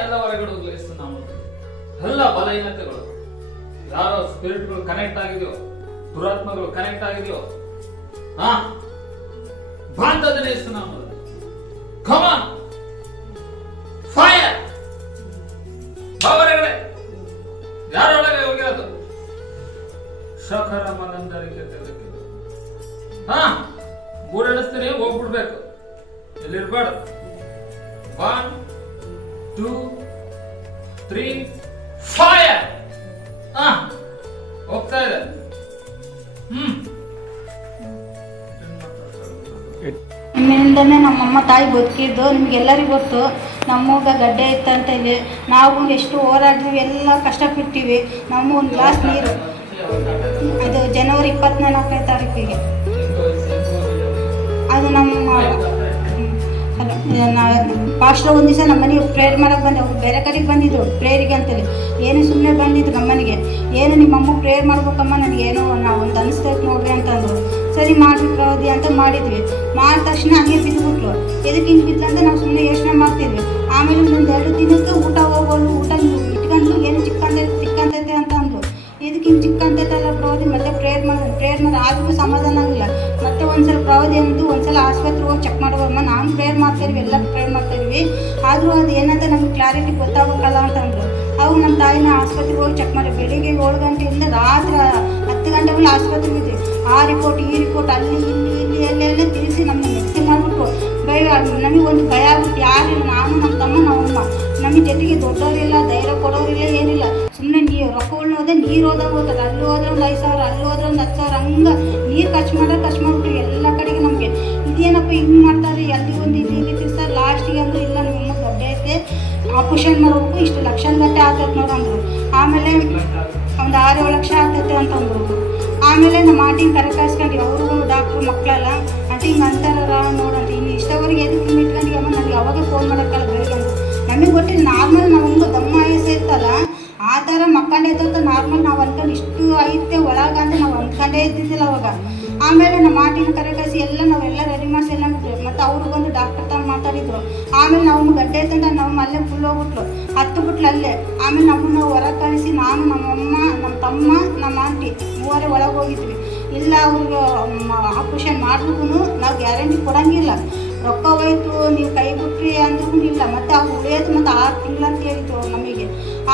ಎಲ್ಲ ಹೊರಗಡೆ ಹೋಗ್ಲಿస్తున్నాము ಎಲ್ಲ ಬಲಹೀನತೆಗಳು ಯಾರೋ ಸ್ಪಿರಿಟ್ಗಳು ಕನೆಕ್ಟ್ ಆಗಿದೆಯೋ ದುರಾತ್ಮಗಳು ಕನೆಕ್ಟ್ ಆಗಿದೆಯೋ ಬಾಂಧದನೆ ಇస్తున్నాము ಕಮಾನ್ ಫೈರ್ ಹೊರಗಡೆ ಯಾರೊಳಗೆ ಹೋಗಿರೋದು ಶಖರ ಮನಂದರಿಗೆ ಗೂಡಣಿಸ್ತೀನಿ ಹೋಗ್ಬಿಡ್ಬೇಕು ಎಲ್ಲಿರ್ಬಾರ್ದು 1 2 3 ಫೈರ್ ಹೋಗ್ತಾ ಇದೆ ನಿಮ್ಮಿಂದನೇ ನಮ್ಮಮ್ಮ ತಾಯಿ ಬದುಕಿದ್ದು ನಿಮ್ಗೆಲ್ಲರಿಗೂ ಗೊತ್ತು. ನಮ್ಮಗ ಗಡ್ಡೆ ಇತ್ತಂತ ಹೇಳಿ ನಾವು ಎಷ್ಟು ಹೋರಾಡ್ತೀವಿ, ಎಲ್ಲ ಕಷ್ಟಪಡ್ತೀವಿ. ನಮ್ಮ ಒಂದು ಗ್ಲಾಸ್ ನೀರು ಅದು ಜನವರಿ 24ನೇ ತಾರೀಕಿಗೆ ಅದು ನಮ್ಮ ಪಾಸ್ಟರ್ ಒಂದು ದಿವಸ ನಮ್ಮ ಮನೆಗೆ ಪ್ರೇಯರ್ ಮಾಡೋಕ್ಕೆ ಬಂದೆ. ಅವ್ರು ಬೇರೆ ಕಡೆಗೆ ಬಂದಿದ್ರು ಪ್ರೇಯರಿಗೆ ಅಂತೇಳಿ. ಏನು ಸುಮ್ಮನೆ ಬಂದಿದ್ರು ನಮ್ಮ ಮನೆಗೆ. ಏನು ನಿಮ್ಮಮ್ಮ ಪ್ರೇಯರ್ ಮಾಡ್ಬೇಕಮ್ಮ, ನನಗೇನೋ ನಾವು ಒಂದು ಅನಿಸ್ತೈತೆ ನೋಡ್ರಿ ಅಂತಂದ್ರು. ಸರಿ ಮಾಡಿಬಿಟ್ರೌದಿ ಅಂತ ಮಾಡಿದ್ವಿ. ಮಾಡಿದ ತಕ್ಷಣ ಹಂಗೆ ಬಿದ್ದುಬಿಟ್ರು. ಎದಕ್ಕೆ ಹಿಂಗೆ ಬಿದ್ದು ಅಂತ ನಾವು ಸುಮ್ಮನೆ ಯೋಚನೆ ಮಾಡ್ತಿದ್ವಿ. ಆಮೇಲೆ ಒಂದು 2 ದಿನಕ್ಕೆ ಊಟ ಹೋಗೋದು, ಊಟ ಇಟ್ಕೊಂಡು ಏನು ಚಿಕ್ಕಂತೈತೆ ಅಂತ ಅಂದರು. ಇದಕ್ಕೆ ಹಿಂಗೆ ಚಿಕ್ಕಂತೈತಲ್ಲ ಪ್ರವಧಿ ಮತ್ತೆ ಪ್ರೇಯರ್ ಮಾಡಿ ಆದ್ರೂ ಸಮಾಧಾನ ಆಗಿಲ್ಲ. ಮತ್ತೆ ಒಂದ್ಸಲ ಪ್ರವಧಿ ಅಂದು ಒಂದ್ಸಲ ಆಸ್ಪತ್ರೆಗೆ ಹೋಗಿ ಚೆಕ್ ಮಾಡುವಮ್ಮ, ನಾನು ಪ್ರೇಯರ್ ಮಾಡ್ತಾಯಿದ್ವಿ, ಎಲ್ಲ ಪ್ರೇಯರ್ ಮಾಡ್ತಾಯಿದ್ವಿ, ಆದರೂ ಅದು ಏನಂತ ನಮ್ಗೆ ಕ್ಲಾರಿಟಿ ಗೊತ್ತಾಗಬೇಕಲ್ಲ ಅಂತಂದರು. ಅವು ನಮ್ಮ ತಾಯಿನ ಆಸ್ಪತ್ರೆಗೆ ಹೋಗಿ ಚೆಕ್ ಮಾಡಿ ಬೆಳಿಗ್ಗೆ 7 ಗಂಟೆಯಿಂದ ರಾತ್ರಿ 10 ಗಂಟೆಗಳು ಆಸ್ಪತ್ರೆಗೆ ಇದ್ವಿ. ಆ ರಿಪೋರ್ಟ್ ಈ ರಿಪೋರ್ಟ್ ಅಲ್ಲಿ ಇಲ್ಲಿ ಎಲ್ಲೆಲ್ಲ ತಿಳಿಸಿ ನಮ್ಮನ್ನ ನೆಚ್ಚಿ ಮಾಡಿಬಿಟ್ರು. ನಮಗೊಂದು ಭಯ ಆಗ್ಬಿಟ್ಟು ಯಾರಿಲ್ಲ, ನಾನು ನಮ್ಮ ತಮ್ಮ ನಮ್ಮಮ್ಮ, ನಮಗೆ ಜೊತೆಗೆ ದೊಡ್ಡವರಿಲ್ಲ, ಧೈರ್ಯ ಕೊಡೋರಿಲ್ಲ, ಏನಿಲ್ಲ. ಸುಮ್ಮನೆ ರೊಕ್ಕ ಉಳ್ಳೋದೆ ನೀರು ಹೋದಾಗ ಹೋಗ್ತದೆ. ಅಲ್ಲಿ ಹೋದ್ರೆ ಒಂದು 5,000, ಅಲ್ಲಿ ಹೋದ್ರೆ ಒಂದು 10,000 ಹಂಗೆ ನೀರು ಖರ್ಚು ಮಾಡಿಬಿಟ್ಟು ಎಲ್ಲ ಕಡೆಗೆ ನಮಗೆ ಇದೇನಪ್ಪ ಹಿಂಗೆ ಮಾಡ್ತಾರೆ, ಅಲ್ಲಿ ಒಂದು ಇಲ್ಲಿ ತಿರ್ಸ್ತಾರೆ. ಲಾಸ್ಟಿಗೆ ಅಂದ್ರೆ ಇಲ್ಲ ನಿಮ್ಮಮ್ಮ ಗಡ್ಡೆ ಐತೆ, ಆಪರೇಷನ್ ಮಾಡಬೇಕು, ಇಷ್ಟು ಲಕ್ಷದ ಗಟ್ಟೆ ಆಗ್ತೈತೆ ನೋಡಂದ್ರು. ಆಮೇಲೆ ಒಂದು 6-7 ಲಕ್ಷ ಆಗ್ತೈತೆ ಅಂತಂದ್ರು. ಆಮೇಲೆ ನಮ್ಮ ಆಂಟಿನ ಕರೆ ಕಳ್ಸ್ಕೊಂಡು ಅವರು ಡಾಕ್ಟ್ರು ಮಕ್ಕಳೆಲ್ಲ ಆಂಟಿ ಹಿಂಗೆ ಅಂತಾರ ನೋಡಂತ ಇನ್ನು ಇಷ್ಟವರೆಗೆ ಎದಕ್ಕೆ ಇಟ್ಕೊಂಡು ಅಮ್ಮ ನನಗೆ ಯಾವಾಗ ಫೋನ್ ಮಾಡೋಕ್ಕಲ್ಲ ಬೆಳಿಗ್ಗೆ ಅಂತ. ನಮಗೆ ಗೊತ್ತಿಲ್ಲ ನಾರ್ಮಲ್ ನಮಗೆ ದಮ್ಮ ಆಯಸ್ಸು ಇರ್ತಲ್ಲ ಆ ಥರ ಮಕ್ಕಂಡೇ ಇದ್ದಂತ ನಾರ್ಮಲ್ ನಾವು ಅಂದ್ಕೊಂಡು ಇಷ್ಟು ಐತೆ ಒಳಗಂತ ನಾವು ಅಂದ್ಕೊಂಡೇ ಇದ್ದಿದ್ದಿಲ್ಲ ಅವಾಗ. ಆಮೇಲೆ ನಮ್ಮ ಆಂಟಿನ ಕರೆ ಕಳಿಸಿ ನಾವೆಲ್ಲ ರೆಡಿ ಮಾಡಿಸಿ ಎಲ್ಲ ಬಿಟ್ಟರು. ಮತ್ತು ಅವರು ಬಂದು ಡಾಕ್ಟರ್ ತ ಮಾತಾಡಿದ್ರು. ಆಮೇಲೆ ನಾವು ಗಡ್ಡೆ ಇದ್ದಂತ ನಮ್ಮ ಅಲ್ಲೇ ಫುಲ್ ಹೋಗ್ಬಿಟ್ಲು, ಹತ್ತು ಬಿಟ್ಲು ಅಲ್ಲೇ. ಆಮೇಲೆ ನಮ್ಮನ್ನು ಹೊರಗೆ ಕಳಿಸಿ ನಾನು ನಮ್ಮಮ್ಮ ನಮ್ಮ ತಮ್ಮ ನಮ್ಮ ಆಂಟಿ 3 ಒಳಗೆ ಹೋಗಿದ್ವಿ. ಇಲ್ಲ ಅವ್ರಿಗೆ ಆಪ್ರೇಷನ್ ಮಾಡಿದ್ರೂ ನಾವು ಗ್ಯಾರಂಟಿ ಕೊಡೋಂಗಿಲ್ಲ, ರೊಕ್ಕ ಹೋಯ್ತು ನೀವು ಕೈ ಬಿಟ್ರಿ ಅಂದ್ರೂ ಇಲ್ಲ. ಮತ್ತು ಅವ್ರು ಉಳಿಯೋದು ಮತ್ತು 6 ತಿಂಗಳು ಅಂತ ಹೇಳಿದ್ರು ನಮಗೆ.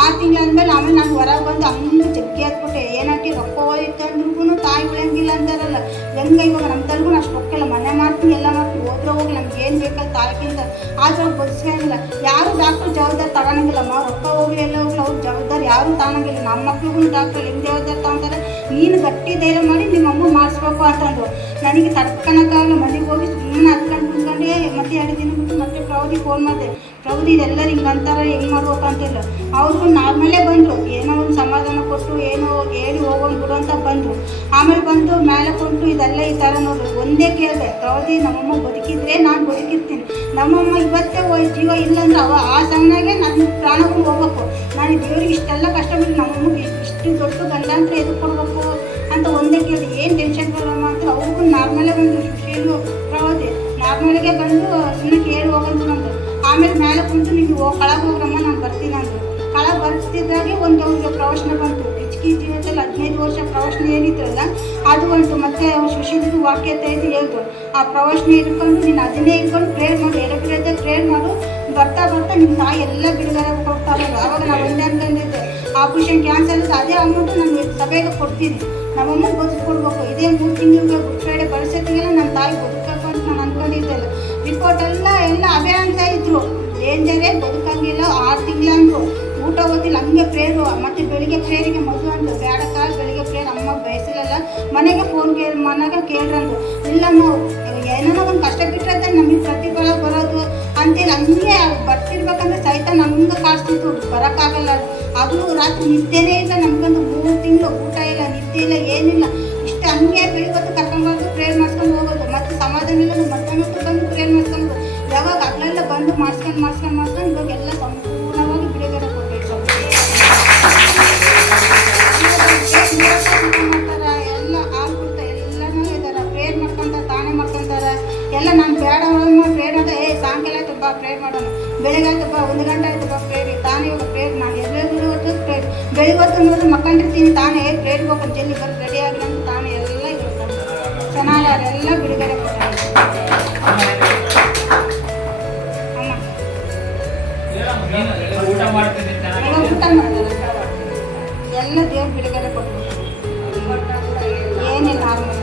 6 ತಿಂಗಳು ಅಂದಮೇಲೆ ಆಮೇಲೆ ನಾನು ಹೊರಗೆ ಬಂದು ಹಂಗೆ ಜಗ್ಗಿ ಹತ್ಬಿಟ್ಟೆ. ಏನಾಗಿ ರೊಕ್ಕ ಹೋಯ್ತು ಅಂದ್ರೂ ತಾಯಿ ಉಳಿಯಂಗಿಲ್ಲ ಅಂತಾರಲ್ಲ, ಹೆಂಗೆ ಇವಾಗ ನಮ್ಮ ತಲೆಗೂ ಅಷ್ಟು ರೊಕ್ಕ ಇಲ್ಲ, ಮನೆ ಮಾಡ್ತೀನಿ ಎಲ್ಲ ಮಾಡ್ತೀನಿ, ಹೋದ್ರೆ ಹೋಗಿ ನಮ್ಗೆ ಏನು ಬೇಕಲ್ಲ ತಾಯಿಗಿಂತ. ಆದರೆ ಅವ್ರು ಬದುಕಿಸಂಗಿಲ್ಲ, ಯಾರು ಡಾಕ್ಟ್ರು ಜವಾಬ್ದಾರಿ ತಗೊಳಂಗಿಲ್ಲಮ್ಮ. ರೊಕ್ಕ ಹೋಗಿ ಎಲ್ಲ ಹೋಗ್ಲಿ ಅವ್ರ ಜವಾಬ್ದಾರಿ ಯಾರೂ ತಗೊಳಂಗಿಲ್ಲ. ನಮ್ಮ ಮಕ್ಳಿಗೂ ಡಾಕ್ಟ್ರು ಹೆಂಗೆ ಜವಾಬ್ದಾರಿ ತಗೊತಾರೆ, ನೀನು ಗಟ್ಟಿ ಧೈರ್ಯ ಮಾಡಿ ನಿಮ್ಮ ಅಮ್ಮ ಮಾಡಿಸ್ಬೇಕು ಅಂತಂದ್ರು. ನನಗೆ ತಡ್ಕೊಳಕ್ಕಾಗಲ್ಲ, ಮನೆಗೆ ಹೋಗಿ ಸುಮ್ಮನೆ ಹತ್ಕೊಂಡು ಕುಂತ್ಕೊಂಡೆ. ಮತ್ತೆ 2 ದಿನ ಬಿಟ್ಟು ಮತ್ತೆ ಪ್ರವಧಿ ಫೋನ್ ಮಾಡಿದೆ. ಪ್ರವಧಿ ಇದೆಲ್ಲರೂ ಹಿಂಗೆ ಅಂತಾರೆ, ಹೆಂಗೆ ಮಾಡ್ಬೇಕು ಅಂತಿಲ್ಲ. ಅವ್ರಿಗೂ ನಾರ್ಮಲ್ಲೇ ಬಂದರು, ಏನೋ ಒಂದು ಸಮಾಧಾನ ಕೊಟ್ಟು ಏನೋ ಹೇಳಿ ಹೋಗೋಣ ಬಿಡು ಅಂತ ಬಂದರು. ಆಮೇಲೆ ಬಂದು ಮೇಲೆ ಕೊಟ್ಟು ಇದೆಲ್ಲ ಈ ಥರ ನೋಡ್ರಿ. ಒಂದೇ ಕೇಳಿದೆ, ಪ್ರವಧಿ ನಮ್ಮಮ್ಮ ಬದುಕಿದ್ರೆ ನಾನು ಬದುಕಿರ್ತೀನಿ, ನಮ್ಮಮ್ಮ ಇವತ್ತೇ ಜೀವ ಇಲ್ಲಂದ್ರೆ ಆ ಸಮಯನಾಗೆ ನನ್ನ ಪ್ರಾಣಗಳು ಹೋಗ್ಬೇಕು. ನಾನು ದೇವ್ರಿಗೆ ಇಷ್ಟೆಲ್ಲ ಕಷ್ಟಪಟ್ಟು ನಮ್ಮಮ್ಮಗೆ ಇಷ್ಟು ದೊಡ್ಡ ಗಂಡಾಂತರ ಎದುರು ಕೊಡ್ಬೇಕು ಅಂತ ಒಂದೇ ಕೇಳಿದೆ. ಏನು ಟೆನ್ಷನ್ ಬರಮ್ಮ ಅಂತ ಅವ್ರಿಗೂ ನಾರ್ಮಲ್ಲೇ ಬಂದು ಸುಶೀಲು ಪ್ರವಧಿ ನಾರ್ಮಲ್ಗೆ ಬಂದು ಸುಮ್ಮನೆ ಕೇಳಿ ಹೋಗಂತು ನಮ್ಮದು. ಆಮೇಲೆ ಮೇಲೆ ಕುಂತು ನೀವು ಕೆಳಗೆ ಹೋಗ್ರಮ್ಮ ನಾನು ಬರ್ತೀನಿ ಅಂದರು. ಕೆಳಗೆ ಬರ್ತಿದ್ದಾಗೆ ಒಂದು ಅವ್ರಿಗೆ ಪ್ರವಚನ ಬಂತು. HK ಜೀವನದಲ್ಲಿ 15 ವರ್ಷ ಪ್ರವಚನ ಏನಿದ್ರಲ್ಲ ಅದು ಬಂತು. ಮತ್ತು ಸುಶೀಲಿಗೆ ವಾಕ್ಯ ತೆಗೆದು ಹೇಳಿದ್ರು, ಆ ಪ್ರವಚನ ಇಟ್ಕೊಂಡು ನೀನು ಅದನ್ನೇ ಇಟ್ಕೊಂಡು ಪ್ರೇಯರ್ ಮಾಡು, ಎಡಬಿಡದೆ ಪ್ರೇಯರ್ ಮಾಡು, ಬರ್ತಾ ನಿಮ್ಮ ತಾಯಿ ಎಲ್ಲ ಬಿಡುಗಡೆ ಕೊಡ್ತಾರೆ. ಆವಾಗ ನಾವು ಒಂದೇ ಅಂತಂದಿದ್ದೆ, ಆಪರೇಷನ್ ಕ್ಯಾನ್ಸಲ್ ಅದೇ ಅಮೌಂಟು ನಾನು ಸಭೆಗೆ ಕೊಡ್ತೀನಿ, ನಮ್ಮಮ್ಮ ಬದುಕೊಡ್ಬೇಕು. ಇದೇ 3 ತಿಂಗಳಿಗೆ ಗುಡ್ ಫ್ರೈಡೆ ಬಳಸೋತ್ತಿಗೆಲ್ಲ ನನ್ನ ತಾಯಿ ಬದುಕಬೇಕು ಅಂತ ನಾನು ಅಂದ್ಕೊಂಡಿದ್ದೆಲ್ಲ. ರಿಪೋರ್ಟ್ ಎಲ್ಲ ಅವೇ ಅಂತ ಇದ್ರು, ಡೇಂಜರೇ, ಬದುಕಂಗಿಲ್ಲ, 6 ತಿಂಗಳು ಅಂದರು. ಊಟ ಓದಿಲ್ಲ, ಹಂಗೆ ಪ್ರೇರು. ಮತ್ತು ಬೆಳಿಗ್ಗೆ ಪ್ರೇರಿಗೆ ಮದುವೆ ಅಂದರು, ಬೇಡಕ್ಕ ಬೆಳಿಗ್ಗೆ ಪ್ರೇರ್ ಅಮ್ಮ ಬಯಸಿಲ್ಲಲ್ಲ, ಮನೆಗೆ ಫೋನ್ ಮನೆಗೆ ಕೇಳ್ರಂದ್ರು. ಇಲ್ಲಮ್ಮ ಏನೋ ಒಂದು ಕಷ್ಟ ಬಿಟ್ಟರೆ ನಮಗೆ ಪ್ರತಿಫಲ ಬರೋದು ಅಂತೇಳಿ ಹಂಗೆ ಬರ್ತಿರ್ಬೇಕಂದ್ರೆ ಸಹಿತ ನಮ್ಗೆ ಕಾಡ್ತಿತ್ತು, ಬರೋಕ್ಕಾಗಲ್ಲ. ಅದು ರಾತ್ರಿ ನಿದ್ದೆನೇ ಇಲ್ಲ ನಮ್ಗೊಂದು 3 ತಿಂಗಳು ಊಟ ಇಲ್ಲ, ನಿದ್ದೆ ಇಲ್ಲ, ಏನಿಲ್ಲ. ಇಷ್ಟು ಹಂಗೆ ಬೆಳಿಗ್ಗೆ ಕರ್ಕೊಂಡ್ಬಂದು ಪ್ರೇಯರ್ ಮಾಡ್ಸ್ಕೊಂಡು ಹೋಗೋದು. ಮತ್ತು ಸಮಾಧಾನ ಇಲ್ಲ, ಮತ್ತೆ ಬಂದು ಪ್ರೇಯರ್ ಮಾಡ್ಸ್ಕೊಂಡು ಯಾವಾಗ ಅಲ್ಲೆಲ್ಲ ಬಂದು ಮಾಡ್ಸ್ಕೊಂಡು ಇವಾಗೆಲ್ಲ ಸಂಪೂರ್ಣವಾಗಿ ಬಿಡುಗಡೆ ಕೊಡಬೇಕು. ಮಾಡ್ತಾರೆ ಎಲ್ಲ ಆಗ್ಬಿಡ್ತಾರೆ, ಎಲ್ಲನೂ ಇದ್ದಾರೆ, ಪ್ರೇಯರ್ ಮಾಡ್ಕೊತಾರೆ, ತಾನೇ ಮಾಡ್ಕೊತಾರೆ ಎಲ್ಲ. ನಾನು ಬೇಡ ಬೇಡ ಅಂತ ಬಾ ಪ್ರೇಯರ್ ಮಾಡೋಣ. ಬೆಳಗ್ಗೆ ಆಯ್ತು ಬಾ, 1 ಗಂಟೆ ಆಯ್ತು ಬಾ ಪ್ರೇಯರ್. ತಾನೇ ಇವಾಗ ಪ್ರೇಯರ್ ನಾನು ಎಲ್ಲರಿಗೂ ಹೊತ್ತು ಪ್ರೇಯರ್ ಬೆಳಿಗ್ಗೆ ಹೊತ್ತು ನೋಡಿ ಮಕ್ಕಂಡಿರ್ತೀನಿ. ತಾನೇ ಪ್ರೇಯರ್ಗೆ ಹೋಗೋದು ಜಲ್ದಿ ಬರೋ ರೆಡಿ ಆಗಲಿ ಅಂತ ತಾನೇ ಎಲ್ಲ ಇರುತ್ತೆ. ಚೆನ್ನಾಗಿ ಅದೆಲ್ಲ ಬಿಡುಗಡೆ ಕೊಡ್ತಾರೆ. ಅಮ್ಮ ಊಟ ಮಾಡ್ತೀನಿ ಇವಾಗ ಊಟ ಮಾಡೋದು ಎಲ್ಲ ದೇವ್ರು ಬಿಡುಗಡೆ ಕೊಟ್ಟರು. ಏನಿಲ್ಲ ನಾರ್ಮಲ್.